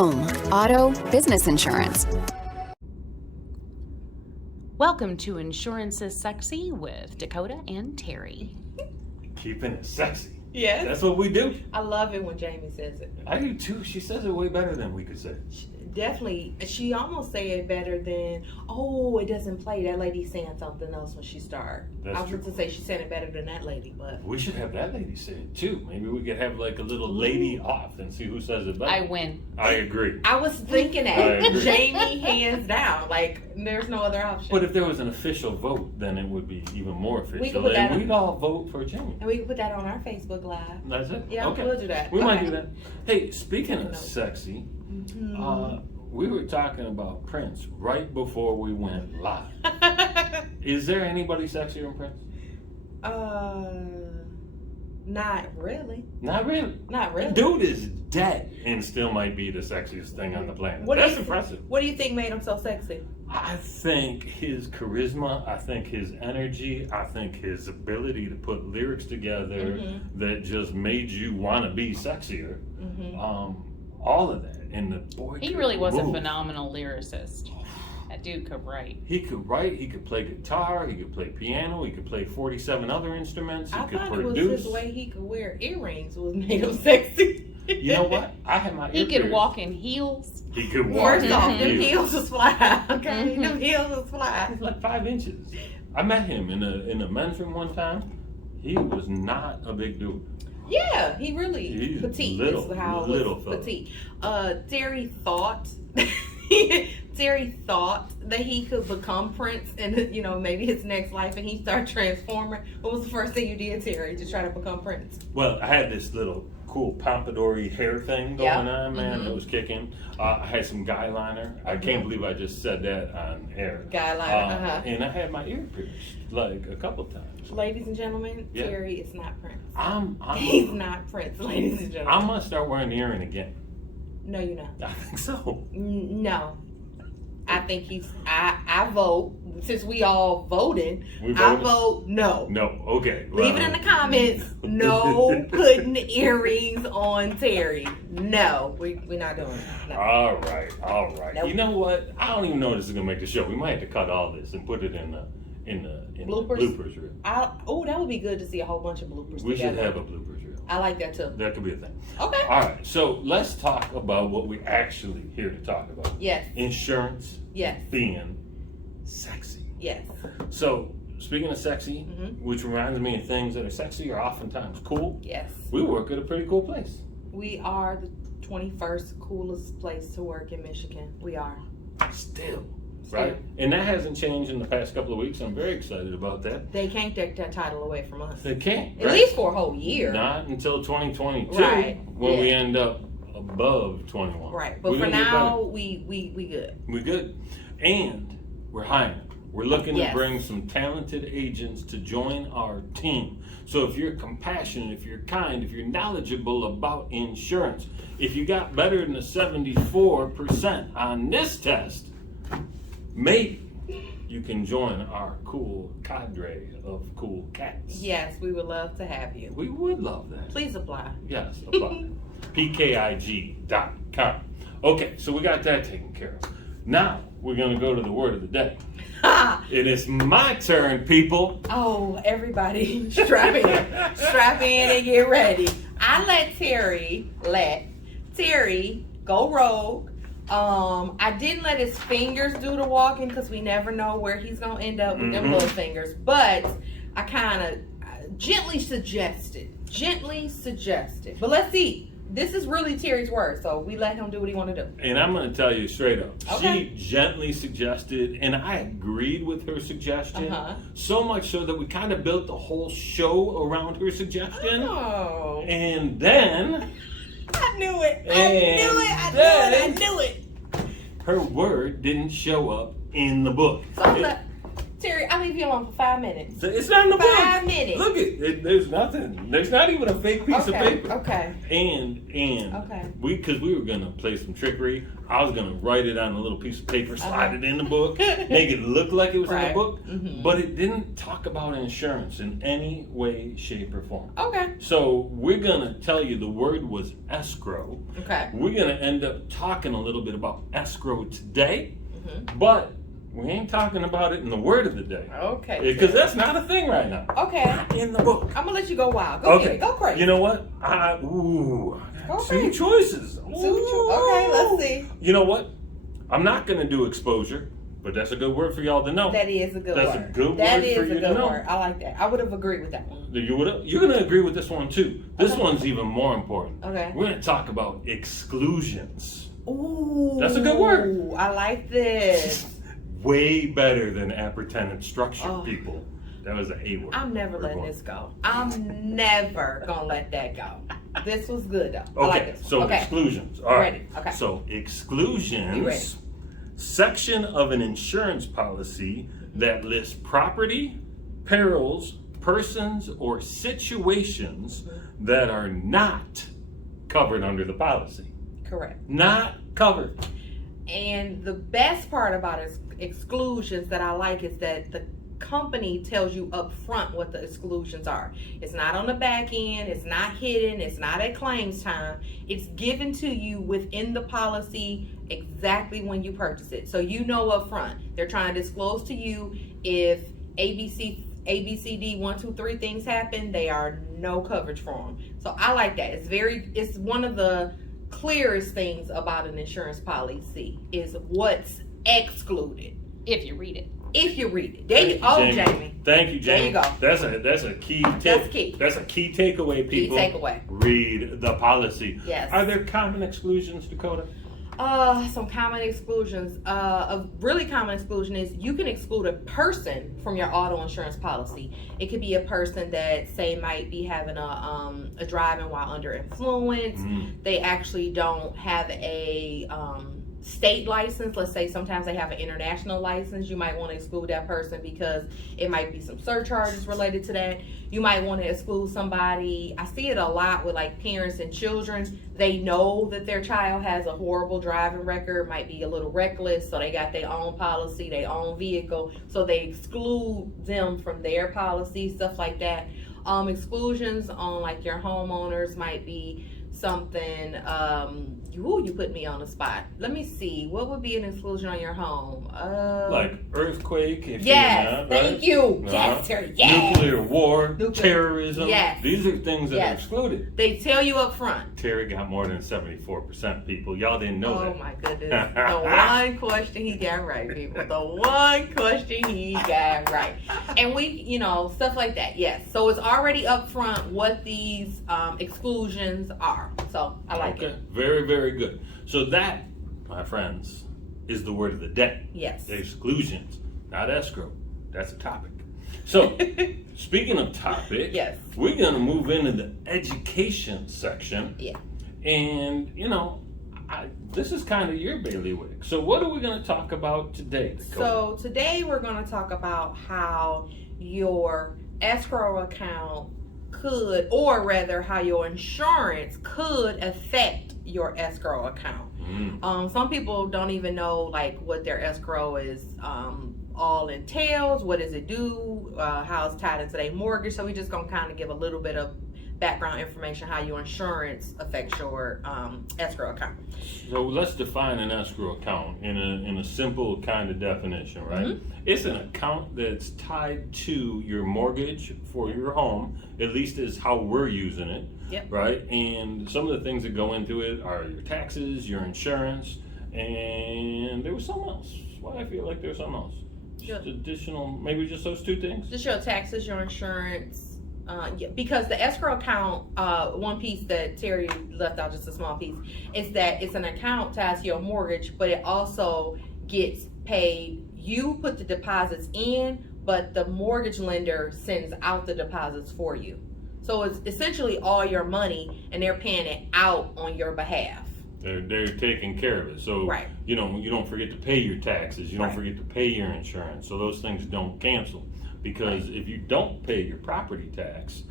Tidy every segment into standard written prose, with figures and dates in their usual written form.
home, auto, business insurance. Welcome to Insurance is Sexy with Dakota and Terry. Keeping it sexy. Yes. That's what we do. I love it when Jamie says it. I do too. She says it way better than we could say. Definitely. She almost say it better than, oh, it doesn't play. That lady's saying something else when she started. I was going to say she said it better than that lady, but. We should have that lady say it too. Maybe we could have like a little lady off and see who says it better. I win. I agree. I was thinking that. Jamie, hands down. Like, there's no other option. But if there was an official vote, then it would be even more official. We could put that we'd all vote for Jamie. And we can put that on our Facebook Live. That's it? Yeah, okay. we'll do that. We might do that. Hey, speaking of sexy, Mm-hmm. we were talking about Prince right before we went live. Is there anybody sexier than Prince? Not really. Not really. Not really. Dude is dead and still might be the sexiest thing on the planet. That's impressive. What do you think made him so sexy? I think his charisma, I think his energy, I think his ability to put lyrics together that just made you want to be sexier. All of that. And the boy, He really was a phenomenal lyricist. That dude could write. He could write, he could play guitar, he could play piano, he could play 47 other instruments, he could thought produce. It was his way he could wear earrings was made him sexy. You know what? I had my He ear could pierced. walk in heels. He could walk First in off, them heels. heels was fly. Okay, them heels was fly. He's like 5 inches. I met him in a men's room one time. He was not a big dude. Yeah, he really He's petite. little, Is how little it was fella. petite. Terry thought that he could become Prince and maybe his next life, and he started transforming. What was the first thing you did, Terry, to try to become Prince? Well, I had this little cool pompadour-y hair thing going on, man. It was kicking. I had some guy liner. I can't believe I just said that on air. Guy liner, And I had my ear pierced like a couple times. Ladies and gentlemen, Yeah. Terry is not Prince. He's not Prince, ladies and gentlemen. I'm gonna start wearing the earring again. No, you're not. I think so. No. I think I vote, since we all voting, We I voted? vote no. No. Okay. Leave it in the comments. No putting earrings on Terry. No, we're not doing it. No. All right. Nope. You know what? I don't even know if this is gonna make the show. We might have to cut all this and put it in the Bloopers? bloopers reel. That would be good to see a whole bunch of bloopers We together. should have a bloopers reel. I like that too. That could be a thing. Okay. All right. So let's talk about what we actually here to talk about. Yes. Insurance Yes. being sexy. Yes. So speaking of sexy, which reminds me of things that are sexy are oftentimes cool. Yes. We work at a pretty cool place. We are the 21st coolest place to work in Michigan. We are. Still. Right? And that hasn't changed in the past couple of weeks. I'm very excited about that. They can't take that title away from us. They can't. At right? least for a whole year. Not until 2022 Right. when we Yeah. end up above 21. Right. But We're for gonna get now, better. we good. We're good. And we're hiring. We're looking Yes. to bring some talented agents to join our team. So if you're compassionate, if you're kind, if you're knowledgeable about insurance, if you got better than a 74% on this test, maybe you can join our cool cadre of cool cats. Yes, we would love to have you. We would love that. Please apply. Yes, apply. PKIG.com. Okay, so we got that taken care of. Now, we're going to go to the word of the day. It is my turn, people. Oh, everybody, strap in. Strap in and get ready. I let Terry go rogue. I didn't let his fingers do the walking because we never know where he's going to end up with them little fingers. But I kind of gently suggested. But let's see. This is really Terry's word, so we let him do what he want to do. And I'm going to tell you straight up. Okay. She gently suggested, and I agreed with her suggestion. So much so that we kind of built the whole show around her suggestion. Oh. And then... I knew it. Her word didn't show up in the book. So Terry, I'll leave you alone for 5 minutes. It's not in the book. 5 minutes. Look it. There's nothing. There's not even a fake piece of paper. Okay. And because we were gonna play some trickery, I was gonna write it on a little piece of paper, slide it in the book, make it look like it was in the book, but it didn't talk about insurance in any way, shape, or form. Okay. So we're gonna tell you the word was escrow. Okay. We're gonna end up talking a little bit about escrow today, but we ain't talking about it in the word of the day. Okay. Because that's not a thing right now. Okay. Not in the book. I'm gonna let you go wild. Go ahead. Go crazy. You know what? I got two choices. Okay, let's see. You know what? I'm not gonna do exposure, but that's a good word for y'all to know. That is a good word. That's a good that word is for a you good to know. word. I like that. I would have agreed with that one. You're gonna agree with this one too. This one's even more important. Okay. We're gonna talk about exclusions. Ooh. That's a good word. I like this. Way better than appertenant structure, people. That was an A word. I'm never letting this go. I'm never gonna let that go. This was good though. Okay, I like this. so exclusions. All right. Ready. Okay. So You ready? exclusions, section of an insurance policy that lists property, perils, persons, or situations that are not covered under the policy. Correct. Not covered. And the best part about exclusions that I like is that the company tells you up front what the exclusions are. It's not on the back end, it's not hidden, it's not at claims time. It's given to you within the policy exactly when you purchase it. So you know up front. They're trying to disclose to you if ABCD 1, 2, 3 things happen, they are no coverage for them. So I like that. It's one of the clearest things about an insurance policy is what's excluded. If you read it. If you read it. There you go, Jamie. Thank you, Jamie. There you go. That's a key tip. That's key. That's a key takeaway, people. Key takeaway. Read the policy. Yes. Are there common exclusions, Dakota? Some common exclusions. A really common exclusion is you can exclude a person from your auto insurance policy. It could be a person that, say, might be having a driving while under influence. They actually don't have a state license. Let's say sometimes they have an international license. You might want to exclude that person because it might be some surcharges related to that. You might want to exclude somebody. I see it a lot with like parents and children. They know that their child has a horrible driving record, might be a little reckless, so they got their own policy, their own vehicle, so they exclude them from their policy, stuff like that. Exclusions on like your homeowners might be something, you put me on the spot. Let me see. What would be an exclusion on your home? Like earthquake, if yes, you're not, thank right? you. Yes, Terry, yes. Nuclear war, terrorism. Yes. These are things that are excluded. They tell you up front. Terry got more than 74%, people. Y'all didn't know that. Oh my goodness. The one question he got right, people. The one question he got right. And we, stuff like that. Yes. So it's already up front what these exclusions are. So I like it. Very, very good. So that, my friends, is the word of the day. Yes. Exclusions, not escrow. That's a topic. So, speaking of topic, yes, we're going to move into the education section. Yeah. And, this is kind of your bailiwick. So what are we going to talk about today, Dakota? So today we're going to talk about how your escrow account could, or rather how your insurance could affect your escrow account. Some people don't even know like what their escrow is all entails, what does it do, how it's tied into their mortgage. So we're just gonna kind of give a little bit of background information how your insurance affects your escrow account. So let's define an escrow account in a simple kind of definition, right? It's an account that's tied to your mortgage for your home, at least is how we're using it. Yep. Right? And some of the things that go into it are your taxes, your insurance, and there was something else. Why I feel like there was something else. Just additional, maybe just those two things? Just your taxes, your insurance. Because the escrow account, one piece that Terry left out, just a small piece, is that it's an account tied to your mortgage, but it also gets paid. You put the deposits in, but the mortgage lender sends out the deposits for you. So it's essentially all your money, and they're paying it out on your behalf. They're taking care of it. So, Right. you know, you don't forget to pay your taxes. You don't Right. forget to pay your insurance. So those things don't cancel. Because if you don't pay your property tax,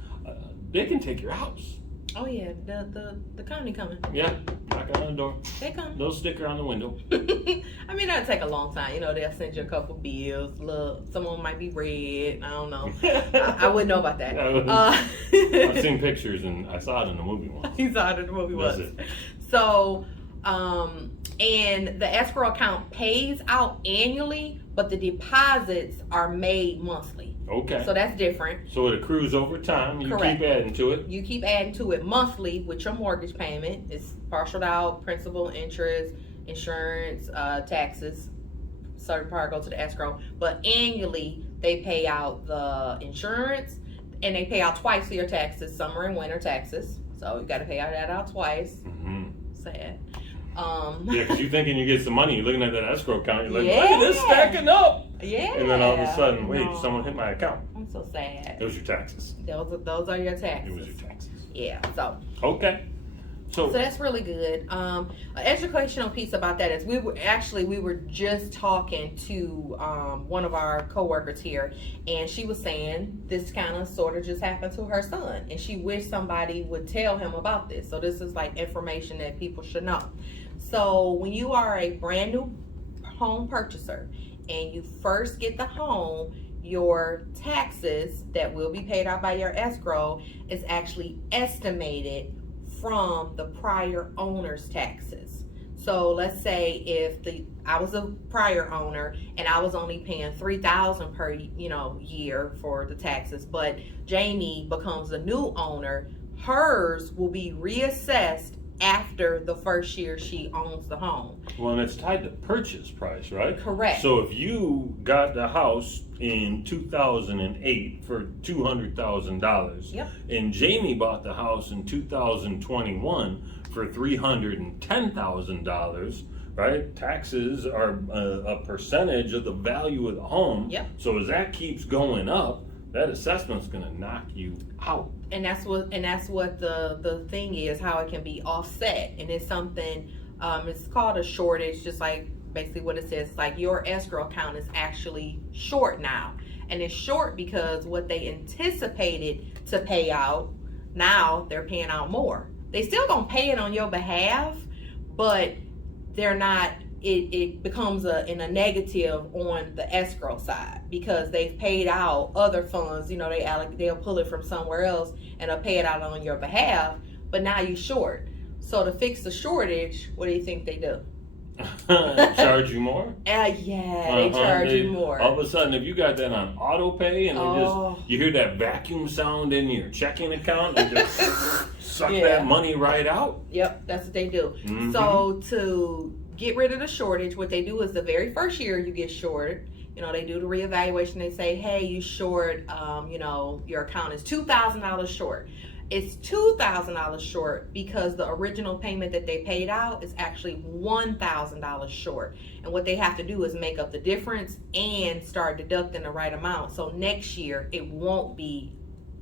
they can take your house. Oh yeah, the county coming. Yeah, knock on the door. They come. Little sticker on the window. I mean, that'll take a long time. You know, they'll send you a couple bills. Look, some of them might be red. I don't know. I wouldn't know about that. I've seen pictures and I saw it in the movie once. He saw it in the movie once. That's it. So, and the escrow account pays out annually, but the deposits are made monthly. Okay. So that's different. So it accrues over time. You Correct. keep adding to it. You keep adding to it monthly with your mortgage payment. It's partialed out, principal, interest, insurance, taxes. Certain part go to the escrow. But annually, they pay out the insurance, and they pay out twice for your taxes, summer and winter taxes. So you got to pay that out twice. Mm-hmm. Sad. Yeah, because you're thinking you get some money, you're looking at that escrow account, you're like, Yeah. hey, this stacking up. Yeah. And then all of a sudden, wait, No. someone hit my account. I'm so sad. It was your taxes. Those are your taxes. It was your taxes. Yeah. So Okay. So that's really good. An educational piece about that is we were just talking to one of our coworkers here, and she was saying this kind of sort of just happened to her son, and she wished somebody would tell him about this. So this is like information that people should know. So when you are a brand new home purchaser and you first get the home, your taxes that will be paid out by your escrow is actually estimated from the prior owner's taxes. So let's say if I was a prior owner and I was only paying $3,000 per year for the taxes, but Jamie becomes a new owner, hers will be reassessed after the first year she owns the home. Well, and it's tied to purchase price, right? Correct. So if you got the house in 2008 for $200,000, Yep. and Jamie bought the house in 2021 for $310,000, right? Taxes are a percentage of the value of the home. Yep. So as that keeps going up, that assessment's going to knock you out. And that's what the thing is, how it can be offset. And it's something, it's called a shortage, just like basically what it says, like your escrow account is actually short now. And it's short because what they anticipated to pay out, now they're paying out more. They still gonna pay it on your behalf, but they're not, it becomes in a negative on the escrow side because they've paid out other funds. They'll pull it from somewhere else and they'll pay it out on your behalf, but now you're short. So to fix the shortage, what do you think they do? Charge you more? They charge you more. All of a sudden, if you got that on auto pay and Oh. you hear that vacuum sound in your checking account and just suck Yeah. that money right out. Yep, that's what they do. Mhm. So to get rid of the shortage, what they do is the very first year you get short. They do the reevaluation. They say, hey, you short, your account is $2,000 short. It's $2,000 short because the original payment that they paid out is actually $1,000 short. And what they have to do is make up the difference and start deducting the right amount. So next year, it won't be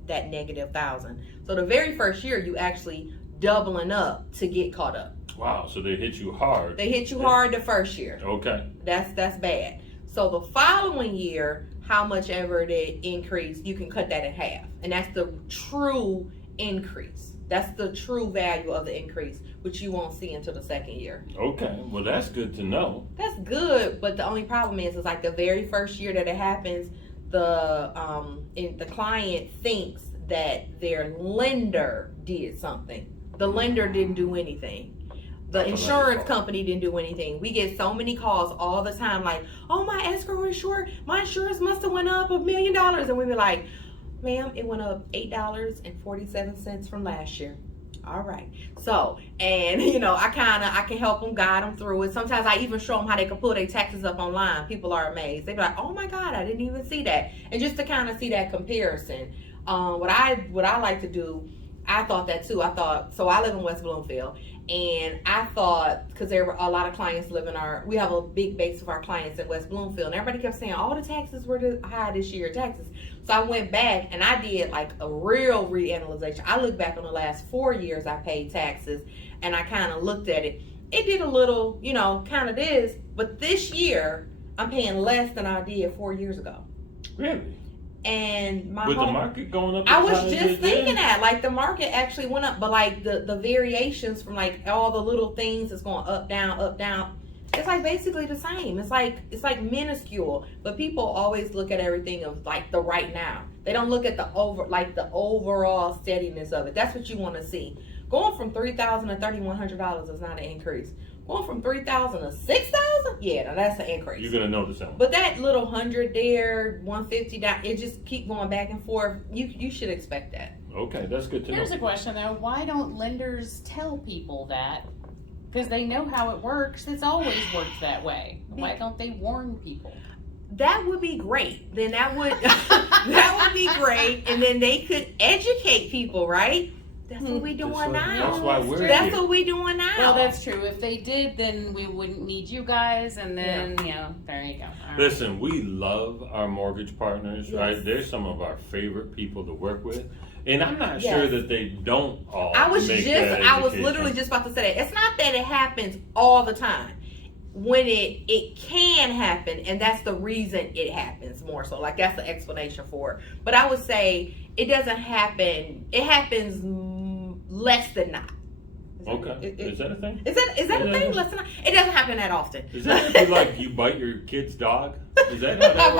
that negative $1,000. So the very first year, you actually doubling up to get caught up. Wow, so they hit you hard. They hit you hard the first year. Okay. That's bad. So the following year, how much ever they increase, you can cut that in half. And that's the true increase. That's the true value of the increase, which you won't see until the second year. Okay, well that's good to know. That's good, but the only problem is like the very first year that it happens, the client thinks that their lender did something. The lender didn't do anything. The insurance company didn't do anything. We get so many calls all the time like, oh, my escrow is short. My insurance must have went up $1 million. And we be like, ma'am, it went up $8.47 from last year. All right. So, and I can help them, guide them through it. Sometimes I even show them how they can pull their taxes up online. People are amazed. They be like, oh my God, I didn't even see that. And just to kind of see that comparison, what I like to do, I thought that too. So I live in West Bloomfield, and I thought, because there were a lot of clients we have a big base of our clients in West Bloomfield, and everybody kept saying, all the taxes were high this year, taxes. So I went back and I did like a real reanalyzation. I looked back on the last 4 years I paid taxes, and I kind of looked at it. it did a little, kind of this. But this year, I'm paying less than I did 4 years ago. Really? And with the market going up, I was just thinking that, like, the market actually went up, but like the variations from like all the little things that's going up, down, it's like basically the same. It's like minuscule, but people always look at everything of like the right now. They don't look at the overall steadiness of it. That's what you want to see. Going from $3,000 to $3,100 is not an increase. Going from $3,000 to $6,000, yeah, now that's an increase. You're gonna notice that. But that little 100 there, 150 down, it just keep going back and forth. You should expect that. Okay, that's good to know. Here's a question though: why don't lenders tell people that? Because they know how it works. It's always worked that way. Why don't they warn people? That would be great. Then that would be great, and then they could educate people, right? That's what we doing now. That's why we're That's here. what we doing now. Well, that's true. If they did, then we wouldn't need you guys, and then there you go. All right. Listen, we love our mortgage partners, Yes. right? They're some of our favorite people to work with, and I'm not sure that they don't all. I was education. literally just about to say that. It's not that it happens all the time. When it can happen, and that's the reason it happens more so. Like, that's the explanation for it. But I would say it doesn't happen. It happens less than not. Okay. Is that a thing? Is that a thing? Less than not? It doesn't happen that often. Is that if you bite your kid's dog? Is that how that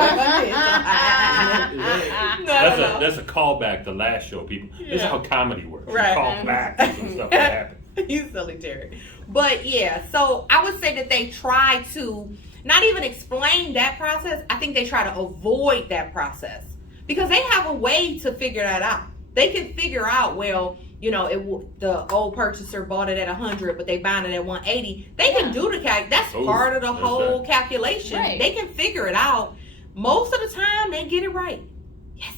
works? That's a callback to last show, people. This is how comedy works. Right. You call back to some stuff that happened. You silly Terry. But yeah, so I would say that they try to not even explain that process. I think they try to avoid that process because they have a way to figure that out. They can figure out, well, the old purchaser bought it at 100, but they buying it at 180. They can do the That's part of the whole calculation. Right. They can figure it out. Most of the time, they get it right. Yes.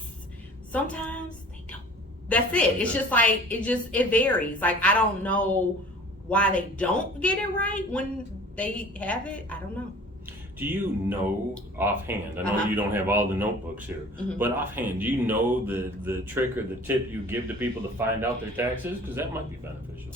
Sometimes they don't. That's it. It's just like it varies. Like, I don't know why they don't get it right when they have it. I don't know. Do you know offhand? I know you don't have all the notebooks here, but offhand, do you know the trick or the tip you give to people to find out their taxes? Because that might be beneficial.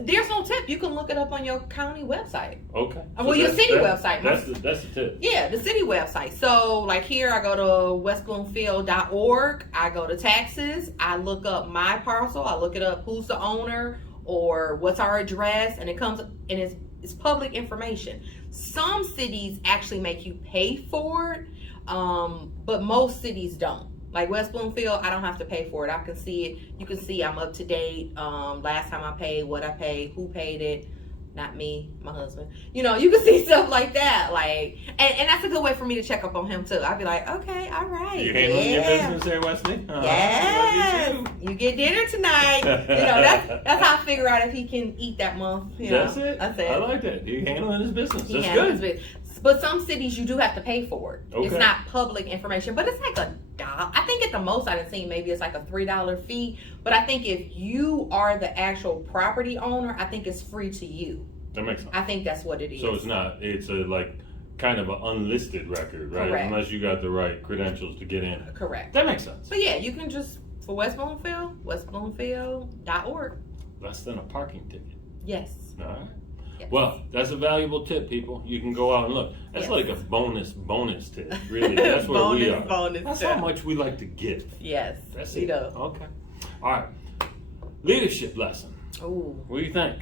There's no tip. You can look it up on your county website. Okay. Well, your city website. That's the tip. Yeah, the city website. So, like, here I go to westbloomfield.org. I go to taxes. I look up my parcel. I look it up who's the owner or what's our address, and it comes and it's public information. Some cities actually make you pay for it, but most cities don't. Like West Bloomfield, I don't have to pay for it. I can see it. You can see I'm up to date. Last time I paid, what I paid, who paid it. Not me, my husband. You can see stuff like that. Like, and that's a good way for me to check up on him too. I'd be like, okay, all right. You handling your business there, Wesley? Yes. You get dinner tonight. That's how I figure out if he can eat that month. That's it. That's it. I like that. He handling his business. He That's handles good. it. But some cities you do have to pay for it. Okay. It's not public information, but it's like $1. I think at the most I done seen maybe it's like a $3 fee. But I think if you are the actual property owner, I think it's free to you. That makes sense. I think that's what it is. So it's a kind of an unlisted record, right? Correct. Unless you got the right credentials to get in it. Correct. That makes sense. But yeah, you can just, for West Bloomfield, westbloomfield.org. Less than a parking ticket. Yes. All right. Yes. Well, that's a valuable tip, people. You can go out and look. That's like a bonus tip, really. That's where we are. That's how much we like to give. Yes. That's we it. do. Okay. All right. Leadership lesson. Ooh. What do you think?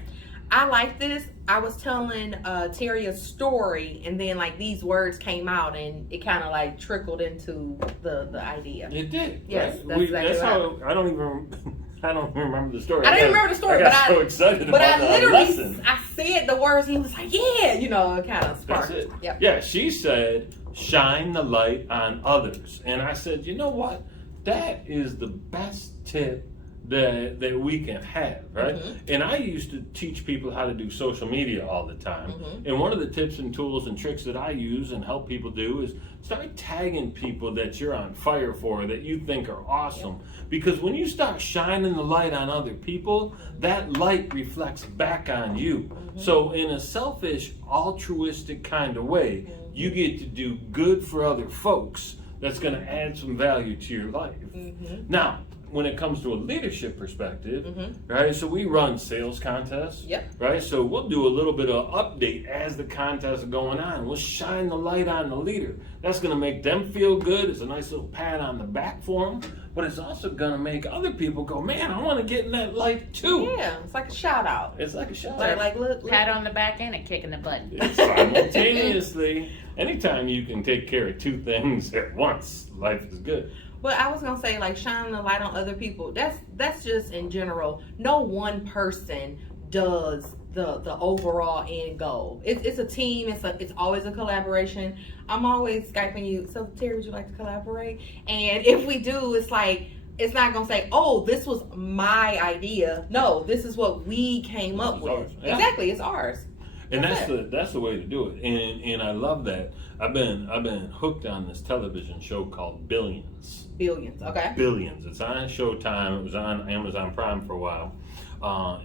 I like this. I was telling Terry a story, and then like these words came out, and it kind of like trickled into the idea. It did. Yes, right? that's exactly how I don't remember the story. I don't remember the story, I got so excited but about I the literally lesson. I said the words. He was like, "Yeah," it kind of sparked. That's it. Yep. Yeah, she said, "Shine the light on others," and I said, "You know what? That is the best tip that we can have, right?" And I used to teach people how to do social media all the time. And one of the tips and tools and tricks that I use and help people do is start tagging people that you're on fire for, that you think are awesome. Because when you start shining the light on other people, that light reflects back on you. So in a selfish, altruistic kind of way, you get to do good for other folks that's going to add some value to your life. Now, when it comes to a leadership perspective, Mm-hmm. right? So we run sales contests, Yep. right? So we'll do a little bit of update as the contests are going on. We'll shine the light on the leader. That's going to make them feel good. It's a nice little pat on the back for them, but it's also going to make other people go, man, I want to get in that light too. Yeah, it's like a shout out. It's like a shout Like, out. like look. Pat on the back and a kick in the butt. Simultaneously, anytime you can take care of two things at once, life is good. But I was gonna say, like, shining the light on other people. That's just in general. No one person does the overall end goal. It's a team. It's always a collaboration. I'm always Skyping you. So Terry, would you like to collaborate? And if we do, it's like, it's not gonna say, oh, this was my idea. No, this is what we came up with. Ours. Yeah. Exactly, it's ours. And that's the way to do it. And I love that. I've been hooked on this television show called Billions. Billions. Okay. Billions. It's on Showtime. It was on Amazon Prime for a while.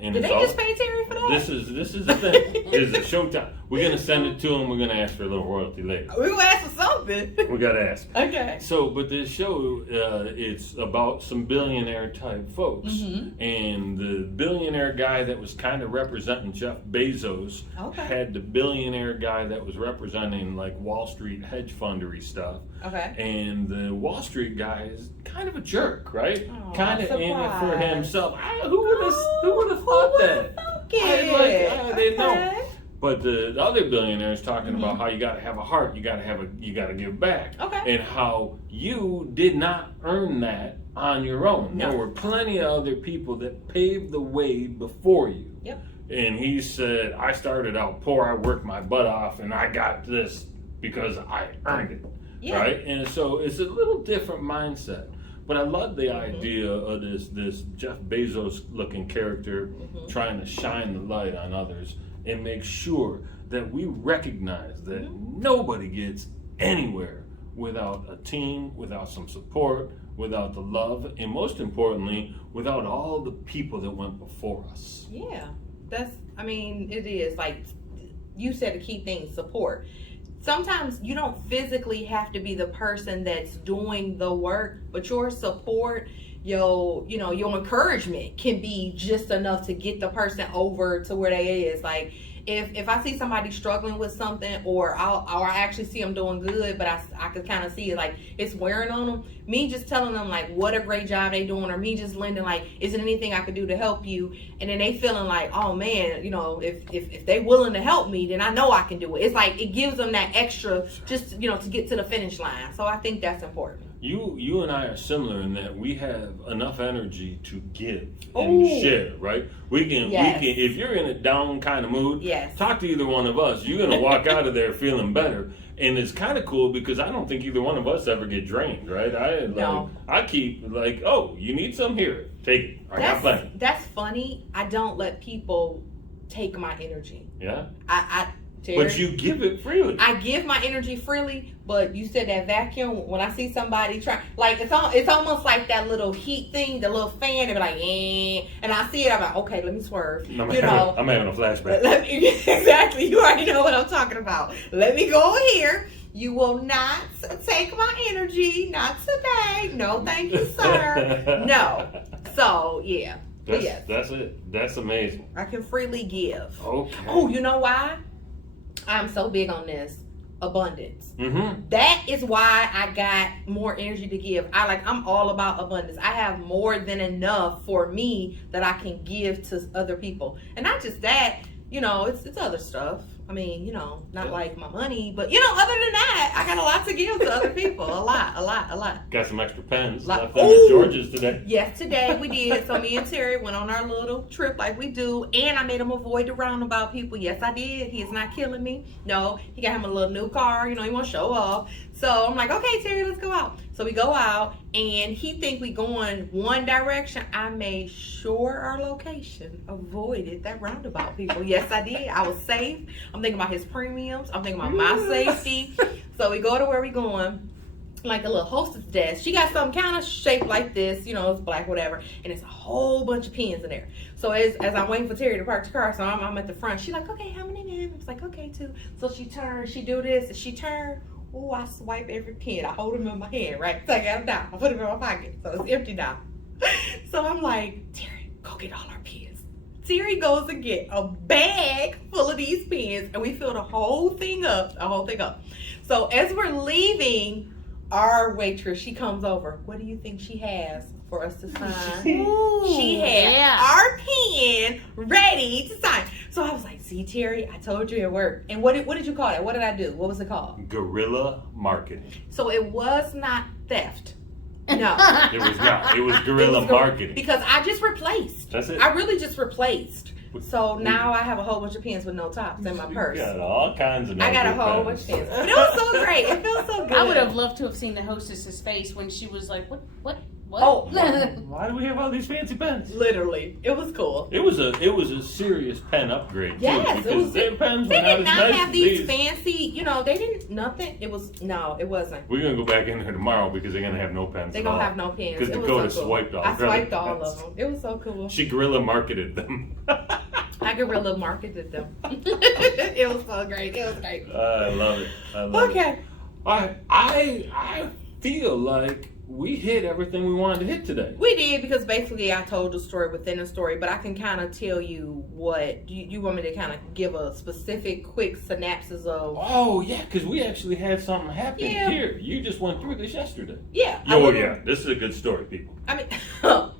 And Did it's they just pay Terry for that? This is the thing. It's a Showtime. We're gonna send it to them. We're gonna ask for a little royalty later. We gonna ask for something. We gotta ask. Okay. So, but this show, it's about some billionaire type folks, Mm-hmm. and the billionaire guy that was kind of representing Jeff Bezos Okay. had the billionaire guy that was representing like Wall Street hedge fundery stuff, Okay. and the Wall Street guy is kind of a jerk, right? Aw, Kind of in it for surprise. himself. Who would have thought that? I didn't know. But the other billionaires talking about how you got to have a heart, you got to give back, Okay. and how you did not earn that on your own. No. There were plenty of other people that paved the way before you. Yep. And he said, I started out poor, I worked my butt off, and I got this because I earned it. Yeah. Right? And so it's a little different mindset. But I love the idea of this Jeff Bezos looking character trying to shine the light on others and make sure that we recognize that nobody gets anywhere without a team, without some support, without the love, and most importantly, without all the people that went before us. Yeah, it is like you said, the key thing, support. Sometimes you don't physically have to be the person that's doing the work, but your support, your encouragement can be just enough to get the person over to where they is. Like, if I see somebody struggling with something, or I actually see them doing good, but I could kind of see it, like it's wearing on them, me just telling them like what a great job they doing, or me just lending like, is there anything I could do to help you? And then they feeling like, oh man, if they willing to help me, then I know I can do it. It's like it gives them that extra just to get to the finish line. So I think that's important. You and I are similar in that we have enough energy to give and share, right? We can if you're in a down kind of mood, talk to either one of us. You're gonna walk out of there feeling better. And it's kind of cool because I don't think either one of us ever get drained, right? I keep like, oh, you need some here, take it. I got plenty. That's funny. I don't let people take my energy. Yeah. Terry, but you give it freely. I give my energy freely, but you said that vacuum. When I see somebody try, like it's almost like that little heat thing, the little fan. They be like, and I see it. I'm like, okay, let me swerve. I'm having a flashback. Exactly. You already know what I'm talking about. Let me go here. You will not take my energy. Not today. No, thank you, sir. No. So yeah. That's it. That's amazing. I can freely give. Okay. Oh, you know why? I'm so big on this. Abundance. Mm-hmm. That is why I got more energy to give. I'm all about abundance. I have more than enough for me that I can give to other people. And not just that, it's other stuff. I mean, not like my money, but other than that, I got a lot to give to other people. A lot. Got some extra pens left at George's today. Yes, today we did. So me and Terry went on our little trip like we do, and I made him avoid the roundabout people. Yes, I did. He is not killing me. No, he got him a little new car. He want to show off. So I'm like, okay, Terry, let's go out. So we go out, and he think we going one direction. I made sure our location avoided that roundabout people. Yes, I did. I was safe. I'm thinking about his premiums. I'm thinking about my safety. So we go to where we going. Like a little hostess desk. She got something kind of shaped like this, it's black, whatever, and it's a whole bunch of pens in there. So as I'm waiting for Terry to park the car, so I'm at the front. She's like, okay, how many men? I was like, okay, 2. So she turns, she do this, and she turn. Oh, I swipe every pen. I hold them in my hand, right? So I got them down. I put them in my pocket. So it's empty now. So I'm like, Terry, go get all our pens. Terry goes and get a bag full of these pens, and we fill the whole thing up. So as we're leaving, our waitress, she comes over. What do you think she has for us to sign? She had our pen ready to sign. So I was like, see, Terry, I told you it worked. And what did you call it? What did I do? What was it called? Guerrilla marketing. So it was not theft. No. It was not. It was guerrilla marketing. Because I just replaced. That's it. I really just replaced. So now I have a whole bunch of pens with no tops in my purse. You got all kinds of I got a whole bunch of pens. But it was so great. It feels so good. I would have loved to have seen the hostess's face when she was like, what? Oh, why do we have all these fancy pens? literally. It was cool. It was a serious pen upgrade too. Yes, it was. Their pens They were not did as not nice have as these fancy, they didn't, nothing. It wasn't. We're gonna go back in there tomorrow because they're gonna have no pens. They're going to have no pens. Because It was Dakota so cool. swiped all I of them. swiped all of them. It was so cool. She guerrilla marketed them. I guerrilla marketed them. It was so great. It was great. I love it. I love it. Okay. All right. I feel like we hit everything we wanted to hit today. We did, because basically I told the story within the story, but I can kind of tell you what you want me to kind of give a specific quick synopsis of. Oh yeah, because we actually had something happen Yeah. here. You just went through this yesterday. Yeah. Oh yeah, this is a good story, people. I mean,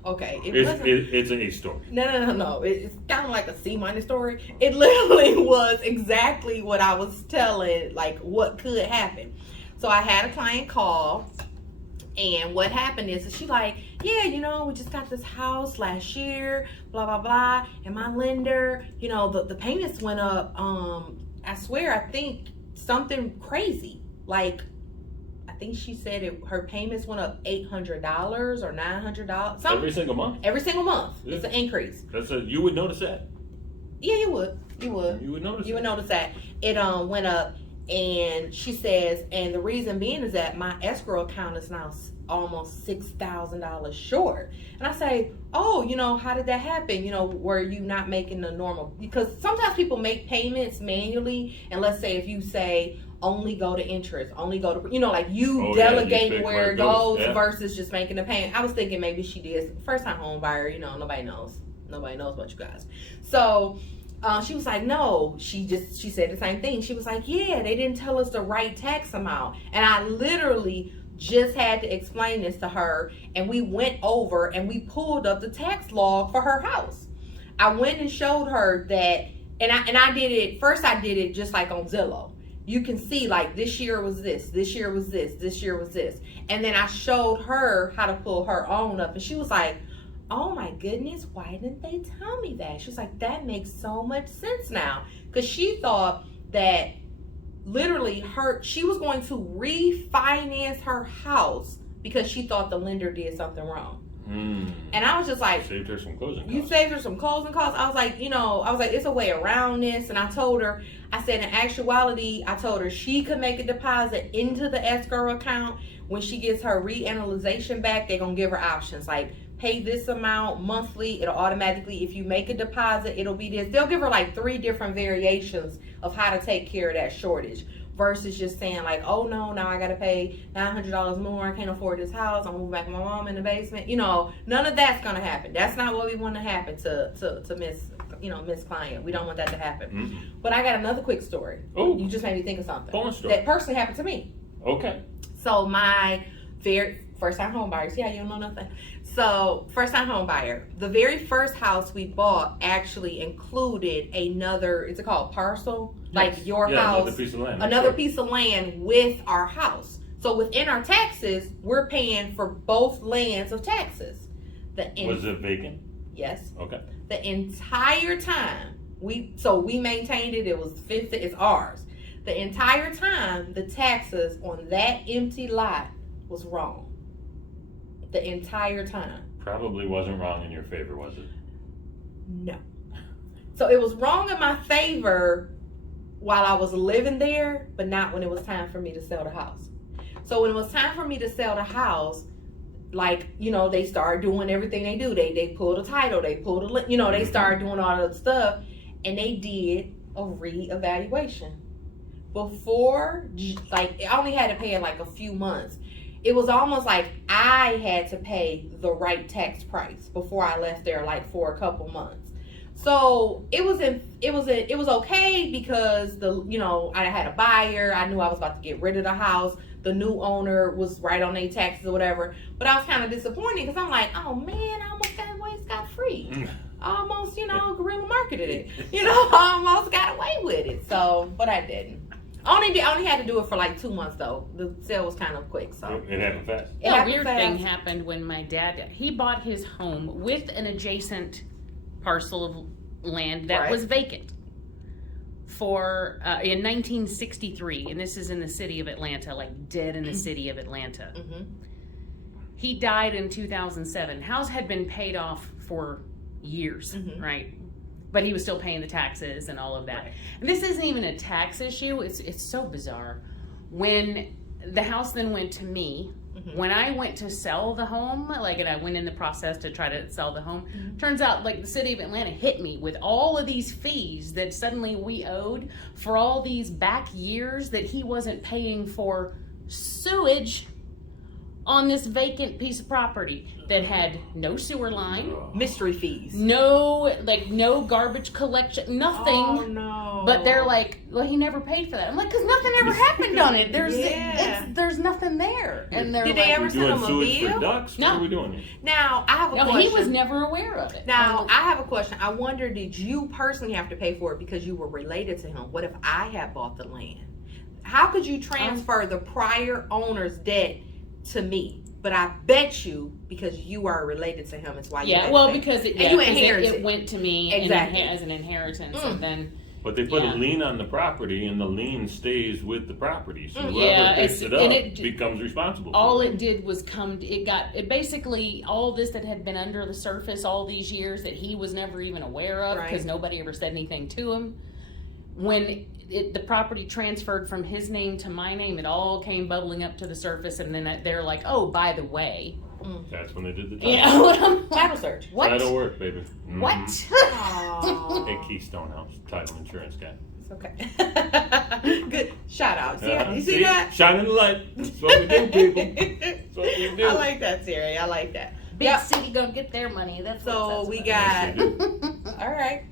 okay. It's a story. No. It's kind of like a C- story. It literally was exactly what I was telling, like what could happen. So I had a client call. And what happened is she like, yeah, we just got this house last year, blah, blah, blah. And my lender, the payments went up. I swear, I think something crazy. Like, I think she said her payments went up $800 or $900. Every single month? Every single month. Yeah. It's an increase. You would notice that. Yeah, you would. You would notice You would notice that. It went up. And she says, and the reason being is that my escrow account is now almost $6,000 short. And I say, oh, how did that happen? Were you not making the normal? Because sometimes people make payments manually. And let's say if you say, only go to interest, only go to, delegate where it goes versus just making the payment. I was thinking maybe she did. First time home buyer, nobody knows. Nobody knows about you guys. So, she was like, no, she said the same thing. She was like, yeah, they didn't tell us the right tax amount. And I literally just had to explain this to her. And we went over and we pulled up the tax log for her house. I went and showed her that, and I did it, first I did it just like on Zillow. You can see like this year was this year was this year was this. And then I showed her how to pull her own up. And she was like, oh my goodness, why didn't they tell me that? She was like, that makes so much sense now. Because she thought that literally she was going to refinance her house because she thought the lender did something wrong. And I was just like, saved her some closing costs. You saved her some closing costs. I was like, it's a way around this. And I told her, I said, in actuality, I told her she could make a deposit into the escrow account. When she gets her reanalyzation back, they're going to give her options like, pay this amount monthly. It'll automatically, if you make a deposit, it'll be this. They'll give her like 3 different variations of how to take care of that shortage versus just saying like, oh no, now I got to pay $900 more. I can't afford this house. I'm moving back with my mom in the basement. None of that's going to happen. That's not what we want to happen to Miss Client. We don't want that to happen. Mm-hmm. But I got another quick story. Oh. You just made me think of something. Phone story. That personally happened to me. Okay. So my very first time home buyers. Yeah, you don't know nothing. So, first time home buyer. The very first house we bought actually included another, it's called parcel, like your house. Another piece of land. Another piece of land with our house. So, within our taxes, we're paying for both lands of taxes. Was it vacant? Yes. Okay. The entire time, we maintained it, it's ours. The entire time, the taxes on that empty lot was wrong. The entire time. Probably wasn't wrong in your favor, was it? No. So it was wrong in my favor while I was living there, but not when it was time for me to sell the house. So when it was time for me to sell the house, they started doing everything they do. They pulled a title, they pulled they started doing all the stuff, and they did a reevaluation. Before, I only had to pay it like a few months. it was almost like I had to pay the right tax price before I left there, like for a couple months. So it was okay because I had a buyer. I knew I was about to get rid of the house. The new owner was right on their taxes or whatever. But I was kind of disappointed because I'm like, oh man, I almost got away scot-free. I almost, guerrilla marketed it. I almost got away with it. So, but I didn't. I only had to do it for like 2 months though. The sale was kind of quick, so it happened fast. A weird thing happened when my dad bought his home with an adjacent parcel of land that was vacant for in 1963, and this is in the city of Atlanta, like dead in the city of Atlanta. He died in 2007. House had been paid off for years, right? But he was still paying the taxes and all of that. And this isn't even a tax issue. It's so bizarre. When the house then went to me, when I went to sell the home, and I went in the process to try to sell the home, turns out the city of Atlanta hit me with all of these fees that suddenly we owed for all these back years that he wasn't paying for sewage on this vacant piece of property that had no sewer line, mystery fees, no garbage collection, nothing. Oh no! But they're like, well, he never paid for that. I'm like, because nothing ever happened on it. There's nothing there. And they're did they ever send him a bill? For ducks? No. What are we doing? Now I have a question. He was never aware of it. Now I have a question. I wonder, did you personally have to pay for it because you were related to him? What if I had bought the land? How could you transfer the prior owner's debt to me? But I bet you, because you are related to him, it's why you had to pay. Because it went to me as an inheritance, and then. But they put a lien on the property, and the lien stays with the property. So whoever picks it up becomes responsible. All it did was it basically, all this that had been under the surface all these years that he was never even aware of because nobody ever said anything to him. When the property transferred from his name to my name, it all came bubbling up to the surface, and then they're like, oh, by the way. That's when they did the title. Title search. What? That'll work, baby. What? Hey, Keystone House, title insurance guy. It's okay. Good. Shout out. You see that? Shining the light. That's what we do, people. That's what we do. I like that, Terry. I like that. Big city gonna get their money. That's so we got. All right.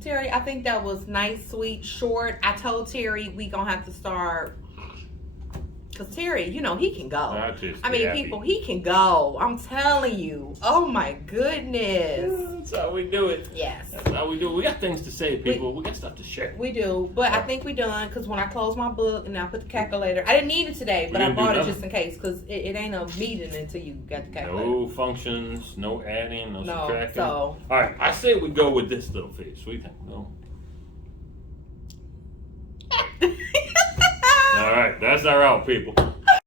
Terry, I think that was nice, sweet, short. I told Terry we gonna have to start, because Terry, he can go. People, he can go. I'm telling you. Oh my goodness. That's how we do it. Yes. That's how we do it. We got things to say, people. We got stuff to share. We do, but I think we done, because when I close my book and I put the calculator, I didn't need it today, but I bought it just in case, because it ain't a meeting until you got the calculator. No functions, no adding, no subtracting. So. All right, I say we go with this little face. What do you think? No. All right, that's our out, people.